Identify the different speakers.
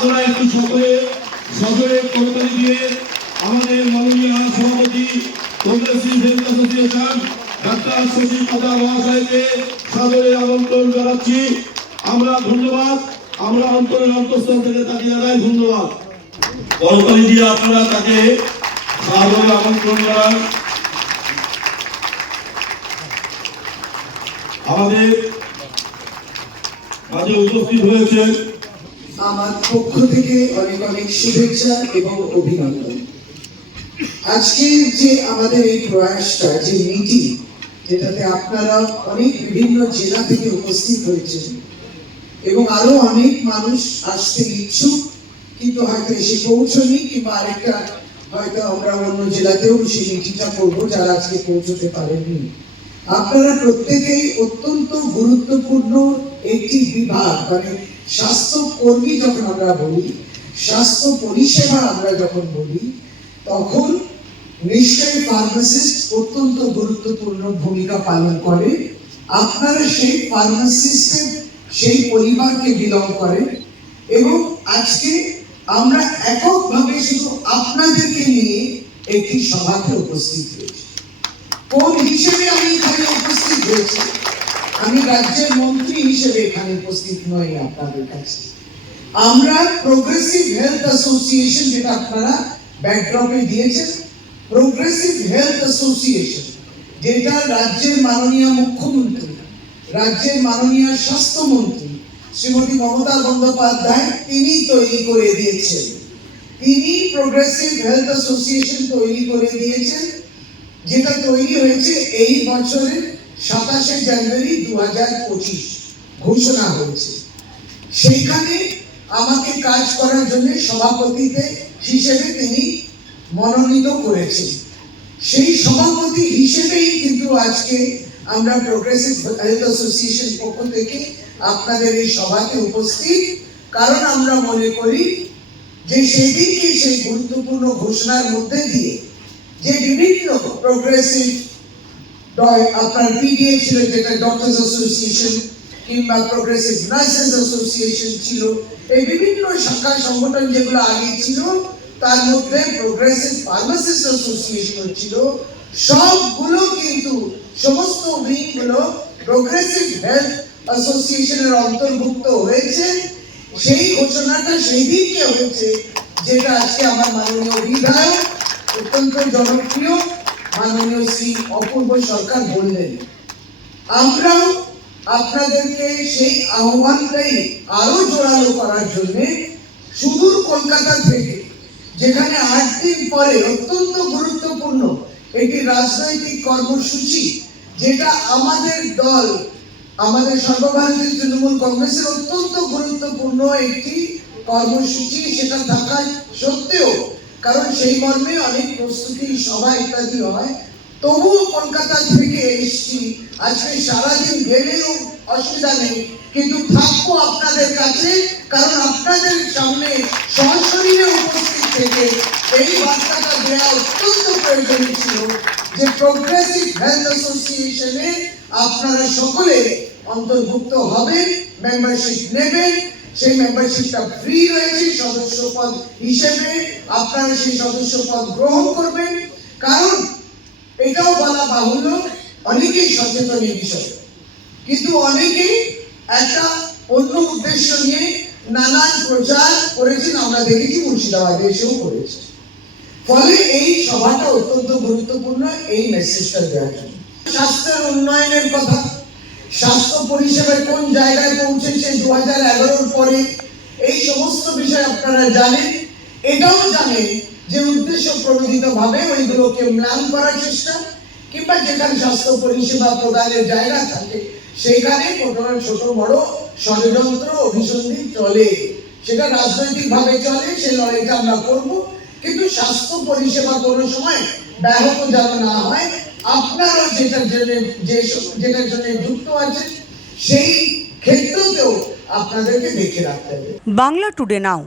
Speaker 1: আপনারা একটু সকলে সকলে করতালি দিয়ে আমাদের মাননীয় সভাপতি অ্যাসোসিয়েশন ডাক্তার শশী প্রদা মহাশয়কে আমন্ত্রণ জানাচ্ছি। আমরা ধন্যবাদ। আমরা অন্তরের অন্তঃস্থল থেকে তাকে জানাই ধন্যবাদ। দিয়ে আপনারা তাকে আমন্ত্রণ জানান। আমাদের মাঝে উপস্থিত হয়েছেন
Speaker 2: আমার পক্ষ থেকে অনেক অনেক শুভেচ্ছা এবং অভিনন্দন। আজকে যে আমাদের এই প্রয়াসটা, যে মিটিং যেটাতে আপনারা অনেক বিভিন্ন জেলা থেকে উপস্থিত হয়েছেন এবং আরও অনেক মানুষ আসতে ইচ্ছুক, কিন্তু হয়তো এসে পৌঁছনি কিংবা আরেকটা হয়তো আমরা অন্য জেলাতেও সেই মিটিংটা করব যারা আজকে পৌঁছতে পারেননি। আপনারা প্রত্যেকেই অত্যন্ত গুরুত্বপূর্ণ একটি বিভাগ মানে স্বাস্থ্য কর্মী যখন আমরা বলি, স্বাস্থ্য পরিষেবা আমরা যখন বলি, তখন নিশ্চয়ই ফার্মাসিস্ট অত্যন্ত গুরুত্বপূর্ণ ভূমিকা পালন করে। আপনারা সেই ফার্মাসিস্টের সেই পরিবারকে বিলং করেন এবং আজকে আমরা এককভাবে শুধু আপনাদেরকে নিয়ে একটি সভাতে উপস্থিত হয়েছি। কোন হিসেবে আমি এখানে উপস্থিত হয়েছি? আমি রাজ্যের মন্ত্রী হিসেবে এখানে উপস্থিত নই আপনাদের কাছে। আমরা প্রোগ্রেসিভ হেলথ অ্যাসোসিয়েশন যেটা আপনারা ব্যাকড্রপে দিয়েছেন প্রোগ্রেসিভ হেলথ অ্যাসোসিয়েশন যেটা রাজ্যের মাননীয় মুখ্যমন্ত্রী, রাজ্যের মাননীয় স্বাস্থ্যমন্ত্রী, শ্রীমতী মমতা বন্দ্যোপাধ্যায়, তিনি তৈরি করে দিয়েছেন। তিনি প্রোগ্রেসিভ হেলথ অ্যাসোসিয়েশন তৈরি করে দিয়েছেন, যেটা তৈরি হয়েছে এই বছরের সাতাশে জানুয়ারি দু হাজার পঁচিশ ঘোষণা হয়েছে। সেইখানে আমাকে কাজ করার জন্য সভাপতিতে হিসেবে তিনি মনোনীত করেছেন। সেই সভাপতি হিসেবেই কিন্তু আজকে আমরা প্রোগ্রেসিভ হেলথ অ্যাসোসিয়েশন পক্ষ থেকে আপনাদের এই সভাতে উপস্থিত। কারণ আমরা মনে করি যে সেদিনকে সেই গুরুত্বপূর্ণ ঘোষণার মধ্যে দিয়ে যে বিভিন্ন প্রোগ্রেসিভ আপনার পিডিএ ছিল যেটা ডক্টরস অ্যাসোসিয়েশন কিংবা প্রোগ্রেসিভ নার্সেস অ্যাসোসিয়েশন ছিল, এই বিভিন্ন শাখা সংগঠন যেগুলো আগে ছিল, তার মধ্যে প্রোগ্রেসিভ ফার্মাসিস্ট অ্যাসোসিয়েশন ছিল। সবগুলো কিন্তু সমস্ত উইংগুলো প্রোগ্রেসিভ হেলথ অ্যাসোসিয়েশনের অন্তর্ভুক্ত হয়েছে। সেই ঘোষণাটা সেই দিনকে হয়েছে, যেটা আজকে আমার মাননীয় বিধায়ক অত্যন্ত জনপ্রিয় মাননীয় শ্রী অপূর্ব সরকার বললেন। আমরাও আপনাদেরকে সেই আহ্বানটাই আরও জোরালো করার জন্য সুদূর কলকাতা থেকে, যেখানে আট দিন পরে অত্যন্ত গুরুত্বপূর্ণ একটি রাজনৈতিক কর্মসূচি, যেটা আমাদের দল, আমাদের সর্বভারতীয় তৃণমূল কংগ্রেসের অত্যন্ত গুরুত্বপূর্ণ একটি কর্মসূচি, সেটা থাকা সত্ত্বেও কারণ সেই মর্মে অনেক প্রস্তুতি সভা ইত্যাদি হয়। তবুও কলকাতা থেকে এসছি। আজকে সারাদিন গেলেও অসুবিধা নেই। কিন্তু থাকব আপনাদের কাছে, কারণ আপনাদের সামনে সশরীরে উপস্থিত থেকে এই বার্তাটা দেওয়া অত্যন্ত প্রয়োজনীয় ছিল যে প্রোগ্রেসিভ হেলথ অ্যাসোসিয়েশনে আপনারা সকলে অন্তর্ভুক্ত হবেন মেম্বারশিপ নেবেন সেই মেম্বারশিপটা ফ্রি রয়েছে সদস্য পদ হিসেবে আপনারা সেই সদস্য পদ গ্রহণ করবেন। কারণ এটাও বলা বাহুল্য, অনেকেই সচেতন এই বিষয়ে। কিন্তু অনেকেই একটা অন্য উদ্দেশ্য নিয়ে নানান প্রচার করেছেন। আমরা দেখেছি মুর্শিদাবাদে এসেও করেছে। ফলে এই সভাটা অত্যন্ত গুরুত্বপূর্ণ, এই মেসেজটা দেওয়ার জন্য। স্বাস্থ্যের উন্নয়নের কথা স্বাস্থ্য পরিষেবায় কোন জায়গায় পৌঁছেছে দু হাজার এগারোর পরে? এই সমস্ত বিষয় আপনারা জানেন। এটাও জানেন যে উদ্দেশ্য প্রণোদিত ভাবে ওইগুলোকে ম্লান করার চেষ্টা কিংবা যেখানে স্বাস্থ্য পরিষেবা প্রদানের জায়গা থাকে সেখানে কোনো ছোট বড় ষড়যন্ত্র, অভিসন্ধি চলে। সেটা রাজনৈতিক ভাবে চলে সেই লড়াইটা আমরা করব। কিন্তু স্বাস্থ্য পরিষেবা কোনো সময় ব্যাহত যেন না হয় আপনারা যেটার জন্য যেটার জন্য যুক্ত আছেন, সেই ক্ষেত্রতেও আপনাদেরকে দেখে রাখতে হবে।
Speaker 3: Bangla today now.